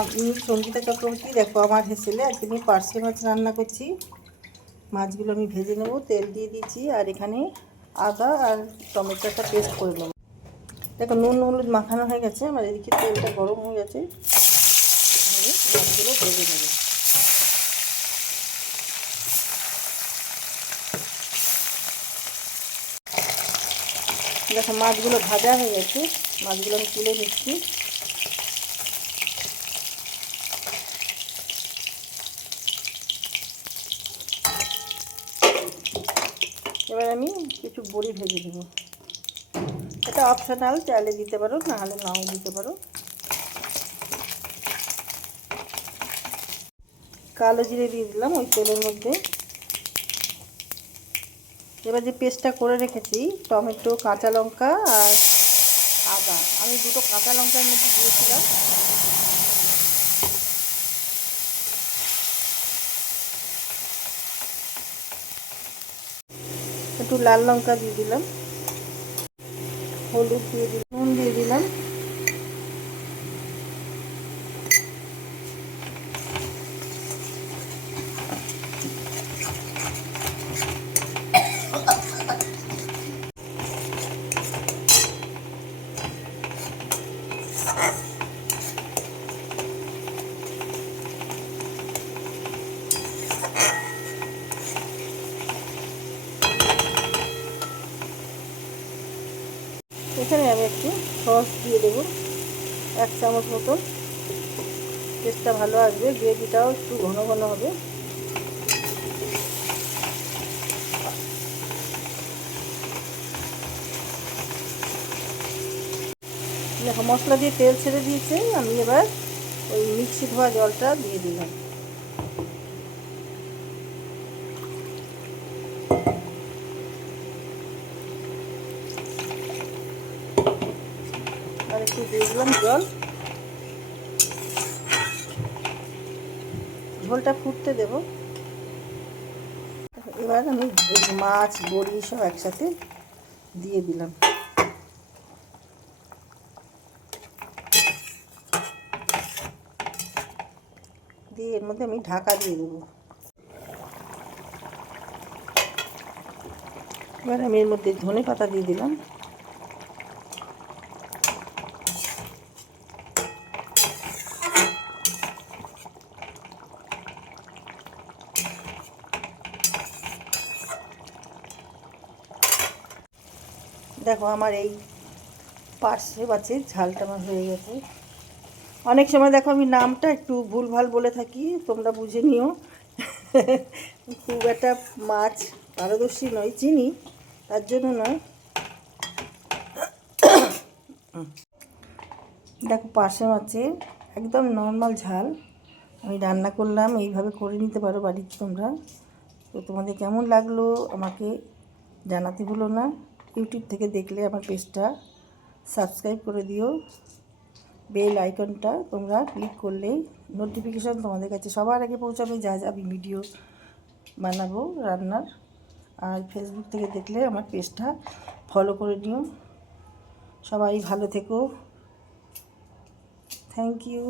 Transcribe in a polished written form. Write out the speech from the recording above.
আমি সঙ্গীতা চক্রবর্তী। দেখো আমার হেসেলে আজকে আমি পার্শে মাছ রান্না করছি। মাছগুলো আমি ভেজে নেব, তেল দিয়ে দিয়েছি, আর এখানে আদা আর টমেটোটা পেস্ট করে নেব। দেখো নুন হলুদ মাখানো হয়ে গেছে, আমার এদিকে তেলটা গরম হয়ে গেছে, মাছগুলো ভেজে নেব। দেখো মাছগুলো ভাজা হয়ে গেছে, মাছগুলো আমি তুলে নিচ্ছি। এবার আমি কিছু বড়ি ভেজে দেব। এটা অপশনাল, চাইলে দিতে পারো, নাহলে নাও দিতে পারো। কালো জিরে দিয়ে দিলাম ওই তেলের মধ্যে। এবার যে পেস্টটা করে রেখেছি, টমেটো, কাঁচা লঙ্কা আর আদা, আমি দুটো কাঁচা লঙ্কার মধ্যে দিয়েছিলাম। একটু লাল লঙ্কা দিয়ে দিলাম, হলুদ দিয়ে দিলাম, নুন দিয়ে দিলাম। এখানে আমি একটু সস দিয়ে দেবো, 1 চামচ মতো। টেস্টটা ভালো আসবে, গ্রেভিটাও একটু ঘন ঘন হবে। দেখো মশলা দিয়ে তেল ছেড়ে দিয়েছে, আমি এবার ওই মিক্সি ধোয়া জলটা দিয়ে দিলাম। আর একটু দিয়ে দিলাম জল, ঝোলটা ফুটতে দেব। এবার আমি মাছ বড়ি সব একসাথে দিয়ে দিলাম, দিয়ে এর মধ্যে আমি ঢাকা দিয়ে দেবো। এবার আমি এর মধ্যে ধনে পাতা দিয়ে দিলাম। দেখো আমার এই পার্শে মাছের ঝালটা আমার হয়ে গেছে। অনেক সময় দেখো আমি নামটা একটু ভুলভাল বলে থাকি, তোমরা বুঝে নিও। খুব একটা মাছ পারদর্শী নয়, চিনি, তার জন্য নয়। দেখো পার্শে মাছের একদম নর্মাল ঝাল আমি রান্না করলাম, এইভাবে করে নিতে পারো বাড়িতে তোমরা। তো তোমাদের কেমন লাগলো আমাকে জানাতে ভুলো না। ইউটিউব থেকে দেখলে আমার পেজটা সাবস্ক্রাইব করে দিও। বেল আইকনটা তোমরা ক্লিক করলেই নোটিফিকেশান তোমাদের কাছে সবার আগে পৌঁছাবে, যা যা আমি ভিডিও বানাবো রান্নার। আর ফেসবুক থেকে দেখলে আমার পেজটা ফলো করে নিও। সবাই ভালো থেকো, থ্যাংক ইউ।